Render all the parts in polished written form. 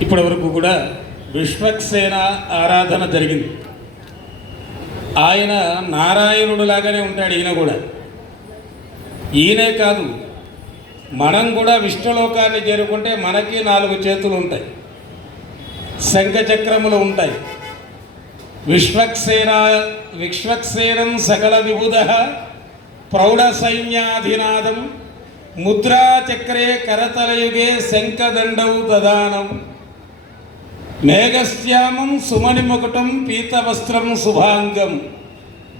ఇప్పటి వరకు కూడా విశ్వక్సేన ఆరాధన జరిగింది. ఆయన నారాయణుడు లాగానే ఉంటాడు. ఈయన కూడా, ఈయనే కాదు, మనం కూడా విష్ణులోకాన్ని చేరుకుంటే మనకి 4 చేతులు ఉంటాయి, శంఖచక్రములు ఉంటాయి. విశ్వక్సేనం సకల విబుధ ప్రౌఢ సైన్యాధినాదం ముద్రాచక్రే కరతలయుగే శంఖదండౌ దదానం మేఘశ్యామం సుమణిముకుటం పీతవస్త్రం శుభాంగం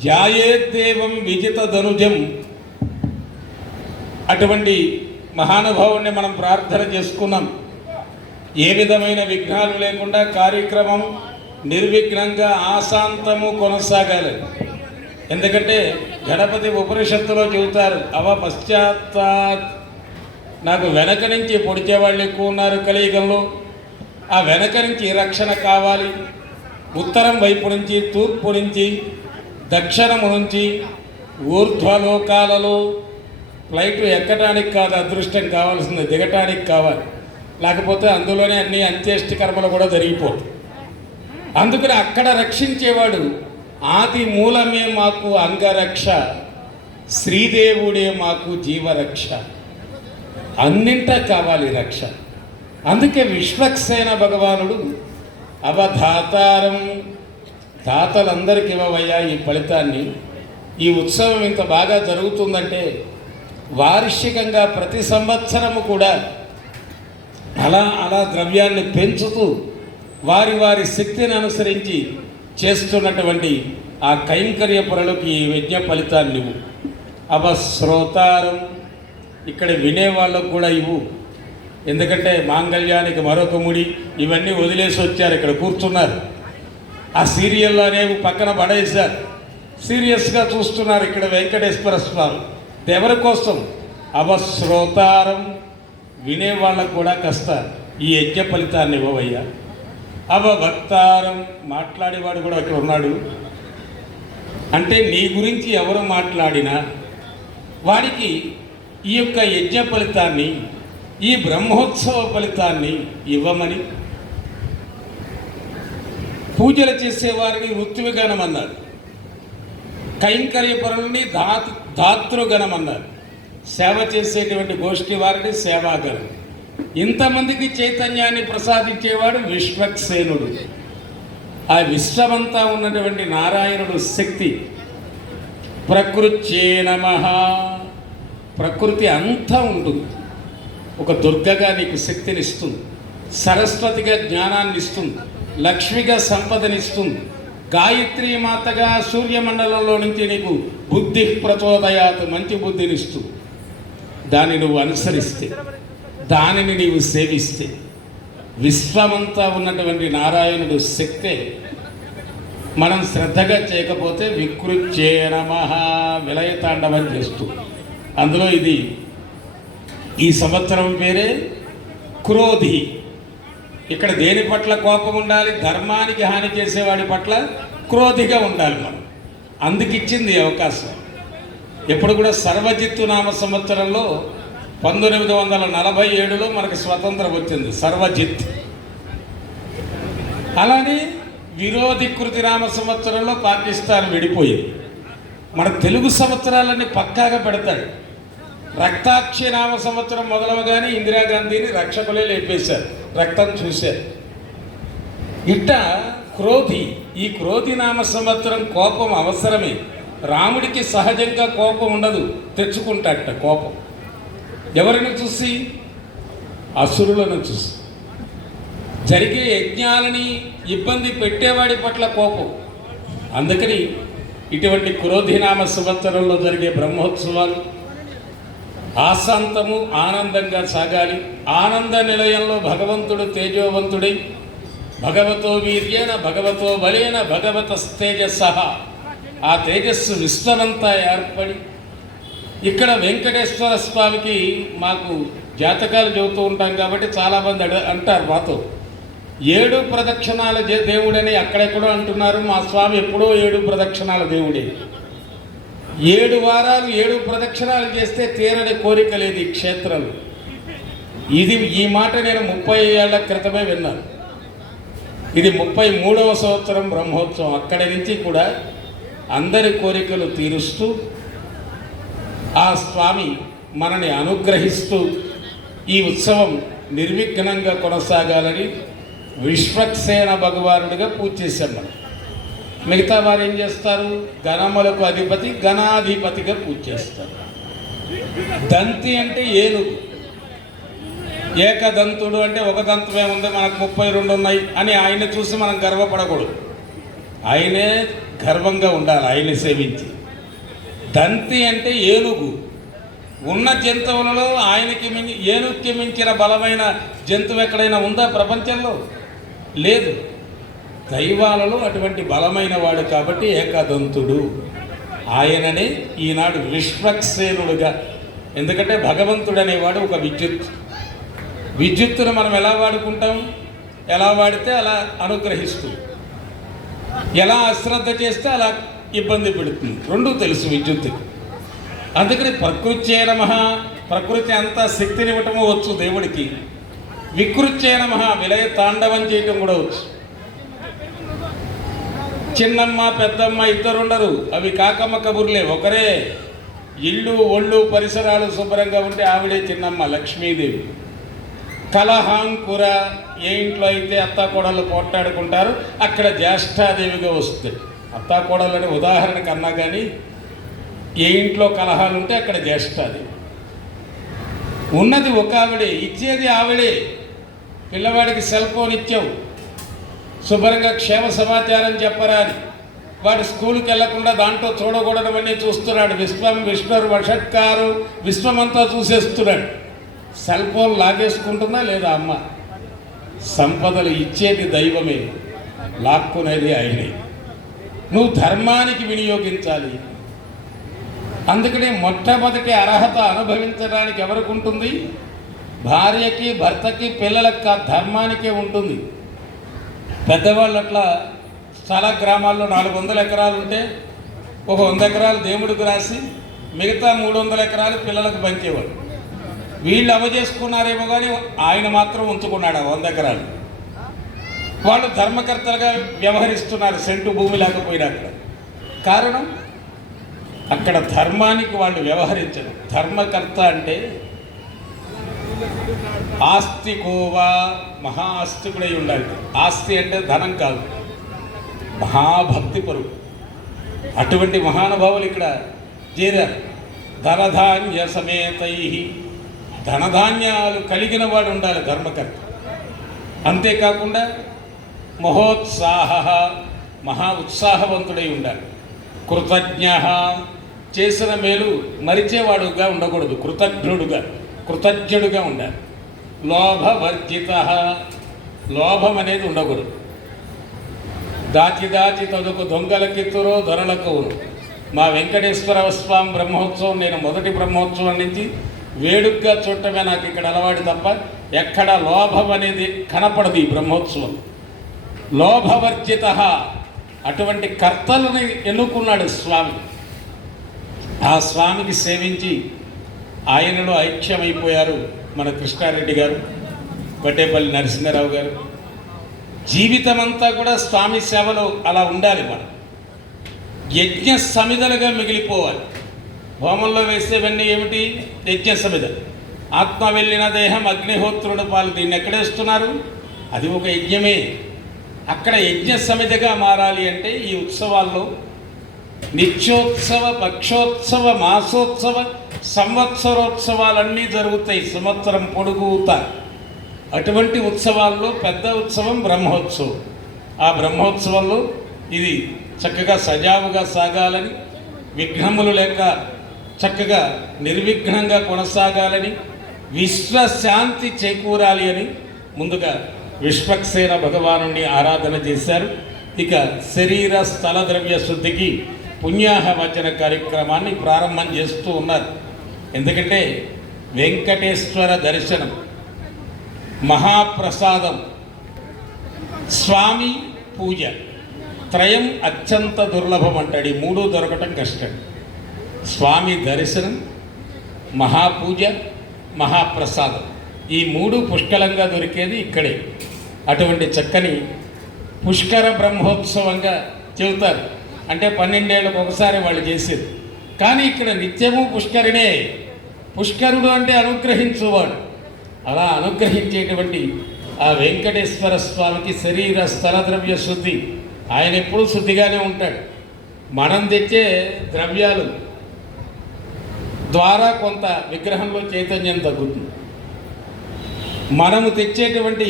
ధ్యాయేద్దేవం విజితధనుజం. అటువంటి మహానుభావుణ్ణి మనం ప్రార్థన చేసుకున్నాం. ఏ విధమైన విఘ్నాలు లేకుండా కార్యక్రమం నిర్విఘ్నంగా ఆశాంతము కొనసాగాలి. ఎందుకంటే గణపతి ఉపనిషత్తులో చెబుతారు, పశ్చాత్తాత్. నాకు వెనక నుంచి పొడిచేవాళ్ళు ఎక్కువ ఉన్నారు కలియుగంలో. ఆ వెనక నుంచి రక్షణ కావాలి. ఉత్తరం వైపు నుంచి, తూర్పు నుంచి, దక్షిణము నుంచి, ఊర్ధ్వలోకాలలో ఫ్లైట్ ఎక్కడానికి కాదు, అదృష్టం కావాల్సింది దిగటానికి కావాలి. లేకపోతే అందులోనే అన్ని అంత్యేష్టి కర్మలు కూడా జరిగిపోతాయి. అందుకని అక్కడ రక్షించేవాడు ఆది మూలమే మాకు అంగరక్ష, శ్రీదేవుడే మాకు జీవరక్ష. అన్నింటా కావాలి రక్ష. అందుకే విశ్వక్సేన భగవానుడు అవధాతారం, దాతలందరికీ ఇవ్వవయ్యా ఈ ఫలితాన్ని. ఈ ఉత్సవం ఇంత బాగా జరుగుతుందంటే వార్షికంగా ప్రతి సంవత్సరము కూడా అలా ద్రవ్యాన్ని పెంచుతూ వారి వారి శక్తిని అనుసరించి చేస్తున్నటువంటి ఆ కైంకర్య పరులకు ఈ యజ్ఞ ఫలితాన్ని ఇవ్వు. అవశ్రోతారం, ఇక్కడ వినేవాళ్ళకు కూడా ఇవ్వు. ఎందుకంటే మాంగళ్యానికి మరొక ముడి ఇవన్నీ వదిలేసి వచ్చారు, ఇక్కడ కూర్చున్నారు. ఆ సీరియల్లో అనేవి పక్కన పడేశారు, సీరియస్గా చూస్తున్నారు. ఇక్కడ వెంకటేశ్వర స్వామి ఎవరి కోసం? అవశ్రోతారం, వినేవాళ్ళకు కూడా కాస్త ఈ యజ్ఞ ఫలితాన్ని ఇవ్వవయ్యా. అవభక్తారం, మాట్లాడేవాడు కూడా ఇక్కడ ఉన్నాడు. అంటే నీ గురించి ఎవరు మాట్లాడినా వాడికి ఈ యొక్క యజ్ఞ ఫలితాన్ని, ఈ బ్రహ్మోత్సవ ఫలితాన్ని ఇవ్వమని. పూజలు చేసేవారిని ఋత్విగణం అన్నారు, కైంకర్య పరులని దాతృగణం అన్నారు, సేవ చేసేటువంటి గోష్ఠి వారిని సేవాగణం. ఇంతమందికి చైతన్యాన్ని ప్రసాదించేవాడు విశ్వక్సేనుడు. ఆ విశ్వమంతా ఉన్నటువంటి నారాయణుడు శక్తి. ప్రకృత్యే నమః, ప్రకృతి అంతా ఉంటుంది. ఒక దుర్గగా నీకు శక్తినిస్తుంది, సరస్వతిగా జ్ఞానాన్ని ఇస్తుంది, లక్ష్మిగా సంపదనిస్తుంది, గాయత్రీ మాతగా సూర్యమండలంలో నుంచి నీకు బుద్ధి ప్రచోదయాత్, మంచి బుద్ధినిస్తుంది. దాన్ని నువ్వు అనుసరిస్తే, దానిని నీవు సేవిస్తే, విశ్వమంతా ఉన్నటువంటి నారాయణుడు శక్తే. మనం శ్రద్ధగా చేయకపోతే వికృత్యే నమః విలయతాండవం చేస్తూ, అందులో ఇది ఈ సంవత్సరం పేరే క్రోధి. ఇక్కడ దేని పట్ల కోపం ఉండాలి? ధర్మానికి హాని చేసేవాడి పట్ల క్రోధిగా ఉండాలి మనం. అందుకిచ్చింది అవకాశం. ఎప్పుడు కూడా సర్వజిత్తు నామ సంవత్సరంలో 1947లో మనకు స్వతంత్రం వచ్చింది, సర్వజిత్. అలానే విరోధికృతి నామ సంవత్సరంలో పాకిస్తాన్ విడిపోయింది. మన తెలుగు సంవత్సరాలన్నీ పక్కాగా పెడతాడు. రక్తాక్షి నామ సంవత్సరం మొదలవగానే ఇందిరాగాంధీని రక్షకులే లేపేశారు, రక్తం చూశారు. ఇట్ట క్రోధి, ఈ క్రోధి నామ సంవత్సరం కోపం అవసరమే. రాముడికి సహజంగా కోపం ఉండదు, తెచ్చుకుంటాడట కోపం. ఎవరిని చూసి? అసురులను చూసి. జరిగే యజ్ఞాలని ఇబ్బంది పెట్టేవాడి పట్ల కోపం. అందుకని ఇటువంటి క్రోధినామ సంవత్సరంలో జరిగే బ్రహ్మోత్సవాలు ఆశాంతము ఆనందంగా సాగాలి. ఆనంద నిలయంలో భగవంతుడు తేజోవంతుడై భగవతో వీర్యేన భగవతో బలేన భగవతస్తేజస్సహ, ఆ తేజస్సు విశ్వమంతా ఏర్పడి ఇక్కడ వెంకటేశ్వర స్వామికి మాకు జాతకాలు చెబుతూ ఉంటాం కాబట్టి చాలామంది అంటారు మాతో, 7 ప్రదక్షిణాల దేవుడని అక్కడెక్కడో అంటున్నారు. మా స్వామి ఎప్పుడో 7 ప్రదక్షిణాల దేవుడే. 7 వారాలు 7 ప్రదక్షిణాలు చేస్తే తీరని కోరిక లేదు ఈ క్షేత్రంలో. ఈ మాట నేను 30 ఏళ్ల క్రితమే విన్నాను. ఇది 33వ సంవత్సరం బ్రహ్మోత్సవం. అక్కడి నుంచి కూడా అందరి కోరికలు తీరుస్తూ ఆ స్వామి మనని అనుగ్రహిస్తూ ఈ ఉత్సవం నిర్విఘ్నంగా కొనసాగాలని విశ్వక్సేన భగవానుడిగా పూజ చేశాం మనం. మిగతా వారు ఏం చేస్తారు? గణములకు అధిపతి గణాధిపతిగా పూజ చేస్తారు. దంతి అంటే ఏనుగు, ఏకదంతుడు అంటే ఒక దంతమే ఉంది, మనకు 32 ఉన్నాయి అని ఆయన చూసి మనం గర్వపడకూడదు. ఆయనే గర్వంగా ఉండాలి ఆయన్ని సేవించి. దంతి అంటే ఏనుగు. ఉన్న జంతువులలో ఏనుగుకి మించిన బలమైన జంతువు ఎక్కడైనా ఉందా ప్రపంచంలో? లేదు. దైవాలలో అటువంటి బలమైన వాడు కాబట్టి ఏకదంతుడు. ఆయననే ఈనాడు విశ్వక్సేనుడుగా, ఎందుకంటే భగవంతుడు అనేవాడు ఒక విద్యుత్తును మనం ఎలా వాడుకుంటాం? ఎలా వాడితే అలా అనుగ్రహిస్తూ, ఎలా అశ్రద్ధ చేస్తే అలా ఇబ్బంది పెడుతుంది. రెండూ తెలుసు విద్యుత్తుకి. అందుకని ప్రకృత్యే నమః, ప్రకృతి అంతా శక్తినివ్వటము వచ్చు దేవుడికి. వికృత్యే నమః, విలయ తాండవం చేయటం కూడా వచ్చు. చిన్నమ్మ పెద్దమ్మ ఇద్దరుండరు, అవి కాకమ్మ కబుర్లే, ఒకరే. ఇళ్ళు ఒళ్ళు పరిసరాలు శుభ్రంగా ఉంటే ఆవిడే చిన్నమ్మ లక్ష్మీదేవి. కలహాంకుర, ఏ ఇంట్లో అయితే అత్తాకోడళ్ళు పోట్లాడుకుంటారు అక్కడ జ్యేష్ఠాదేవిగా వస్తుంది. అత్తాకోడళ్ళని ఉదాహరణ కన్నా కానీ ఏ ఇంట్లో కలహాలు ఉంటే అక్కడ జ్యేష్ఠాదేవి. ఉన్నది ఒక ఆవిడే, ఇచ్చేది ఆవిడే. పిల్లవాడికి సెల్ ఫోన్ ఇచ్చావు, శుభ్రంగా క్షేమ సమాచారం చెప్పరా అని వాడు స్కూల్కి వెళ్లకుండా దాంట్లో చూడకూడదవన్నీ చూస్తున్నాడు. విశ్వరు వషట్కారు విశ్వమంతా చూసేస్తున్నాడు. సెల్ ఫోన్ లాగేసుకుంటుందా లేదా అమ్మ? సంపదలు ఇచ్చేది దైవమే, లాక్కునేది ఆయనే. నువ్వు ధర్మానికి వినియోగించాలి. అందుకనే మొట్టమొదటి అర్హత అనుభవించడానికి ఎవరికి ఉంటుంది? భార్యకి, భర్తకి, పిల్లలకి, ధర్మానికే ఉంటుంది. పెద్దవాళ్ళు అట్లా చాలా గ్రామాల్లో 400 ఎకరాలు ఉంటే ఒక 100 ఎకరాలు దేవుడికి రాసి మిగతా 300 ఎకరాలు పిల్లలకు పంచేవాడు. వీళ్ళు అవజేసుకున్నారేమో కానీ ఆయన మాత్రం ఉంచుకున్నాడు ఆ 100 ఎకరాలు. వాళ్ళు ధర్మకర్తలుగా వ్యవహరిస్తున్నారు సెంటు భూమి లేకపోయినా. అక్కడ కారణం అక్కడ ధర్మానికి వాళ్ళు వ్యవహరించరు. ధర్మకర్త అంటే ఆస్తికోవా, మహా ఆస్తికుడై ఉండాలి. ఆస్తి అంటే ధనం కాదు, మహాభక్తి పరుడు. అటువంటి మహానుభావులు ఇక్కడ చేరారు. ధనధాన్య సమేతై, ధనధాన్యాలు కలిగిన వాడు ఉండాలి ధర్మకర్త. అంతేకాకుండా మహోత్సాహ, మహా ఉత్సాహవంతుడై ఉండాలి. కృతజ్ఞ, చేసిన మేలు మరిచేవాడుగా ఉండకూడదు, కృతజ్ఞుడుగా ఉండాలి. లోభవర్జిత, లోభం అనేది ఉండకూడదు. దాచి తదుకు దొంగలకిత్తురో దొరలకు. మా వెంకటేశ్వర స్వామి బ్రహ్మోత్సవం నేను మొదటి బ్రహ్మోత్సవం నుంచి వేడుకగా చూడటమే నాకు ఇక్కడ అలవాటు తప్ప ఎక్కడ లోభం అనేది కనపడదు ఈ బ్రహ్మోత్సవం. లోభవర్జిత, అటువంటి కర్తలని ఎన్నుకున్నాడు స్వామి. ఆ స్వామికి సేవించి ఆయనలో ఐక్యమైపోయారు మన కృష్ణారెడ్డి గారు, వట్టేపల్లి నరసింహారావు గారు. జీవితం అంతా కూడా స్వామి సేవలో అలా ఉండాలి. మనం యజ్ఞ సమిధలుగా మిగిలిపోవాలి. హోమంలో వేసేవన్నీ ఏమిటి? యజ్ఞ సమిధ. ఆత్మ వెళ్ళిన దేహం అగ్నిహోత్రుడు పాలు. దీన్ని ఎక్కడేస్తున్నారు? అది ఒక యజ్ఞమే. అక్కడ యజ్ఞ సమిధగా మారాలి అంటే ఈ ఉత్సవాల్లో నిత్యోత్సవ, పక్షోత్సవ, మాసోత్సవ, సంవత్సరోత్సవాలన్నీ జరుగుతాయి సంవత్సరం పొడుగుతా. అటువంటి ఉత్సవాల్లో పెద్ద ఉత్సవం బ్రహ్మోత్సవం. ఆ బ్రహ్మోత్సవంలో ఇది చక్కగా సజావుగా సాగాలని, విఘ్నములు లేక చక్కగా నిర్విఘ్నంగా కొనసాగాలని, విశ్వశాంతి చేకూరాలి అని ముందుగా విశ్వక్సేన భగవానుని ఆరాధన చేశారు. ఇక శరీర స్థల ద్రవ్య శుద్ధికి పుణ్యాహ వచన కార్యక్రమాన్ని ప్రారంభం చేస్తూ ఉన్నారు. ఎందుకంటే వెంకటేశ్వర దర్శనం, మహాప్రసాదం, స్వామి పూజ, త్రయం అత్యంత దుర్లభం అంటాడు. ఈ మూడు దొరకటం కష్టం. స్వామి దర్శనం, మహాపూజ, మహాప్రసాదం, ఈ మూడు పుష్కలంగా దొరికేది ఇక్కడే. అటువంటి చక్కని పుష్కర బ్రహ్మోత్సవంగా చెబుతారు. అంటే 12 ఏళ్ళకు ఒకసారి వాళ్ళు చేసేది. కానీ ఇక్కడ నిత్యము పుష్కరిణే. పుష్కరుడు అంటే అనుగ్రహించువాడు. అలా అనుగ్రహించేటువంటి ఆ వెంకటేశ్వర స్వామికి శరీర స్థల ద్రవ్య శుద్ధి. ఆయన ఎప్పుడూ శుద్ధిగానే ఉంటాడు. మనం తెచ్చే ద్రవ్యాలు ద్వారా కొంత విగ్రహంలో చైతన్యం తగ్గుతుంది. మనము తెచ్చేటువంటి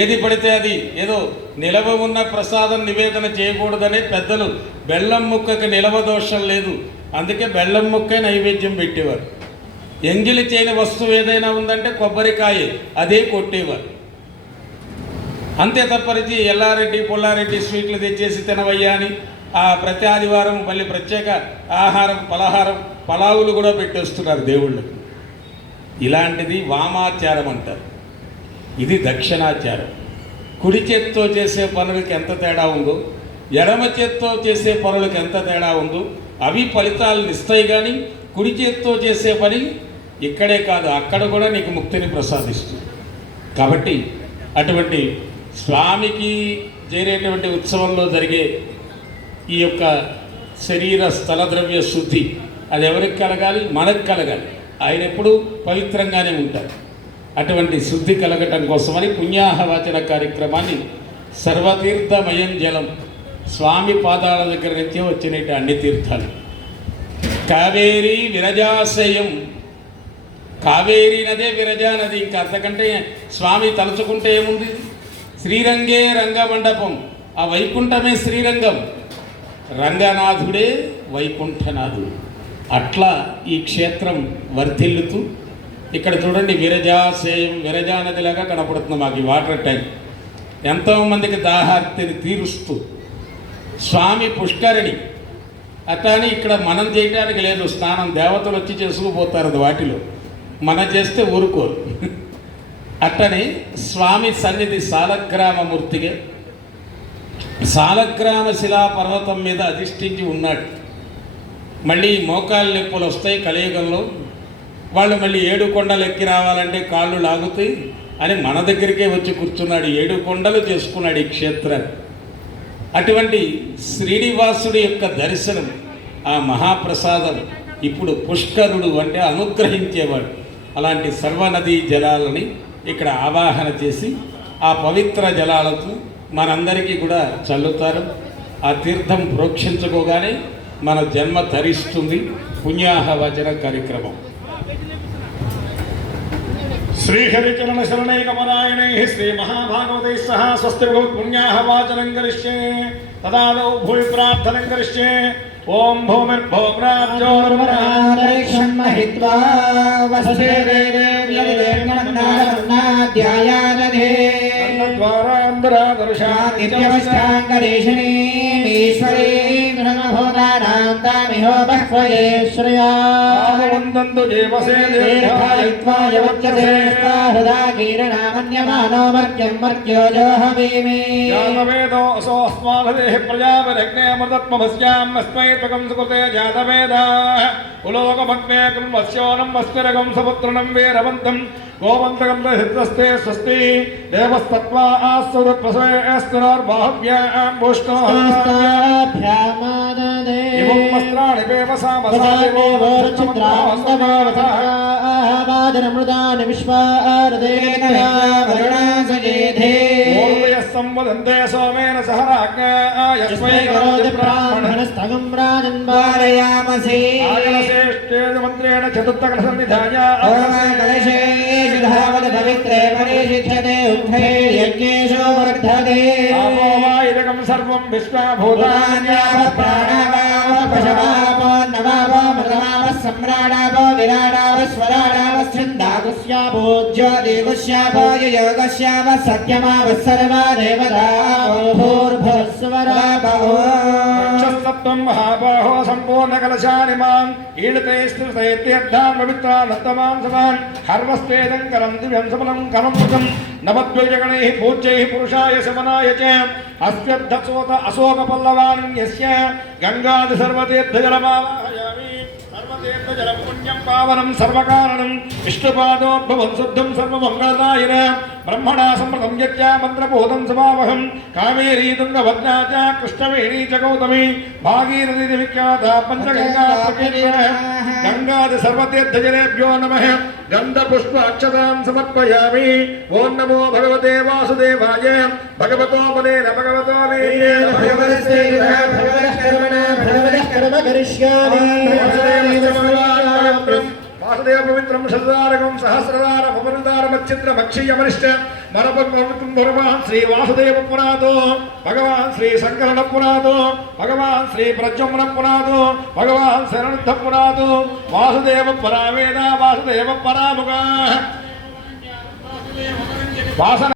ఏది పడితే అది ఏదో నిలవ ఉన్న ప్రసాదం నివేదన చేయకూడదనే పెద్దలు బెల్లం ముక్కకి నిలవ దోషం లేదు, అందుకే బెల్లం ముక్కే నైవేద్యం పెట్టేవారు. ఎంగిలి చేయని వస్తువు ఏదైనా ఉందంటే కొబ్బరికాయ అదే కొట్టేవారు. అంతే తప్పరిచి ఎల్లారెడ్డి పుల్లారెడ్డి స్వీట్లు తెచ్చేసి తినవయ్యా అని ఆ ప్రతి ఆదివారం మళ్ళీ ప్రత్యేక ఆహారం పలహారం పలావులు కూడా పెట్టేస్తున్నారు దేవుళ్ళకు. ఇలాంటిది వామాచారం అంటారు. ఇది దక్షిణాచారం. కుడి చేత్తో చేసే పనులకి ఎంత తేడా ఉందో, ఎడమ చేత్తో చేసే పనులకు ఎంత తేడా ఉందో అవి ఫలితాలను ఇస్తాయి. కానీ కుడి చేత్తో చేసే పని ఇక్కడే కాదు అక్కడ కూడా నీకు ముక్తిని ప్రసాదిస్తుంది. కాబట్టి అటువంటి స్వామికి చేరేటువంటి ఉత్సవంలో జరిగే ఈ యొక్క శరీర స్థల ద్రవ్య శుద్ధి అది ఎవరికి కలగాలి? మనకు కలగాలి. ఆయన ఎప్పుడూ పవిత్రంగానే ఉంటారు. అటువంటి శుద్ధి కలగటం కోసమని పుణ్యాహవాచన కార్యక్రమాన్ని సర్వతీర్థమయం జలం, స్వామి పాదాల దగ్గర నుంచే వచ్చినట్టు అన్ని తీర్థాలు. కావేరీ విరజాశయం, కావేరీ నదే విరజా నది. ఇంకా అంతకంటే స్వామి తలుచుకుంటే ఏముంది? శ్రీరంగే రంగమండపం, ఆ వైకుంఠమే శ్రీరంగం, రంగనాథుడే వైకుంఠనాథుడు. అట్లా ఈ క్షేత్రం వర్ధిల్లుతూ ఇక్కడ చూడండి విరజాశయం, విరజా నదిలాగా కనపడుతుంది మాకు ఈ వాటర్ ట్యాంక్. ఎంతోమందికి దాహార్తిని తీరుస్తూ స్వామి పుష్కరిణి. అట్లానే ఇక్కడ మనం చేయడానికి లేదు స్నానం, దేవతలు వచ్చి చేసుకుపోతారు వాటిలో, మనం చేస్తే ఊరుకోరు. అట్టని స్వామి సన్నిధి సాలగ్రామమూర్తిగా సాలగ్రామ శిలా పర్వతం మీద అధిష్ఠించి ఉన్నాడు. మళ్ళీ మోకాలు నొప్పులు వస్తాయి కలియుగంలో, వాళ్ళు మళ్ళీ 7 కొండలు ఎక్కి రావాలంటే కాళ్ళు లాగుతాయి అని మన దగ్గరికే వచ్చి కూర్చున్నాడు. 7 కొండలు చేసుకున్నాడు ఈ క్షేత్రాన్ని. అటువంటి శ్రీనివాసుడి యొక్క దర్శనం, ఆ మహాప్రసాదం ఇప్పుడు పుష్కరుడు అంటే అనుగ్రహించేవాడు. అలాంటి సర్వనదీ జలాలని ఇక్కడ ఆవాహన చేసి ఆ పవిత్ర జలాలతో మనందరికీ కూడా చల్లుతారు. ఆ తీర్థం ప్రోక్షించుకోగానే మన జన్మ ధరిస్తుంది. పుణ్యాహవచన కార్యక్రమం. శ్రీహరిచరణ శరణైకమరాయణై శ్రీ మహాభాగవతై సహ స్వస్తి పుణ్యాహవాచనం కరిష్యే తదాదౌ భూమి ప్రార్థనం కరిష్యే. ఓం భూమిర్భోమ్రాజ్యో మహిత్వా వస్తిరగం సపుత్రణం వీరవంతం గోవంతకం సిద్ధస్తే స్వస్తి దేవస్తత్వా ఆస్తుర ప్రసవేస్తుర్బాహవ్యాం భూష్ణోభ్యామాదదే ఇవం వస్త్రాణి వేవసామసాదివోచిత్రాంగమృతాని విశ్వారదేవరుణాసయేధే సంవదంతే సోమేన సహ రాజ్ఞాయస్మై కరోతి బ్రాహ్మణస్తగం రాజన్ వారయామసి ఆగలశ్రేష్ఠేన మంత్రేణ చతుర్థకలసన్నిధాయ కలశే ధావత పవిత్రే పరిశిష్యతే ఉద్ధైర్యజ్ఞేషో వర్ధతే ఆపో వా ఇదకం సర్వం విశ్వభూతాన్యావ ప్రాణావావ పశవాపో నవావ మృతవావ సమ్రాడావో విరాడావ స్వరాడావ ఛందాగుస్యావో జ్యోతిగుస్యావో యోగస్యావ సత్యమావ సర్వా దేవతావో భూర్భుస్వరావో తత్వం మహాబాహో సంపూర్ణ కలశాని మాం ఈళతే స్థితేత్యర్థాన్ పవిత్రానత్తమాన్ సమాన్ హర్వస్తేదం కలం దివ్యం సమలం కలం నవద్వైజగణైః పూజ్యైః పురుషాయ శమనాయ చ అస్యద్ధసోత అశోక పల్లవాన్ యస్య గంగాది సర్వతీర్థజలమావాహయామి జలం పుణ్యం పావనం సర్వకారణం విష్ణుపాదోద్భవం శుద్ధం సర్వమంగళదాయన బ్రహ్మణా సమృతం యచ్చ మంత్రబోధం సమావహం కావేరీ తుంగభద్రా చ కృష్ణవేణీ చ గౌతమి భాగీరథి విఖ్యాత పంచగంగా గంగాది సర్వతీర్థజలేభ్యో నమః గంధపుష్ప అక్షతాం సమర్పయామి. ఓం నమో భగవతే వాసుదేవాయ. భగవతో బలేన భగవతో వీర్యేణ వాసుదేవ పవిత్రం శతదారకం సహస్రదార పవనదారమచ్చిత్రమక్షీయమనిష్ట మరపద్మం భగవాన్ శ్రీ వాసుదేవ పురాతో భగవాన్ శ్రీ శంకరణ పురాతో భగవాన్ శ్రీ ప్రద్యుమ్న పురాతో భగవాన్ శరణుద్ధ పురాతో వాసుదేవ పరావేద వాసుదేవ పరాముగా వాసన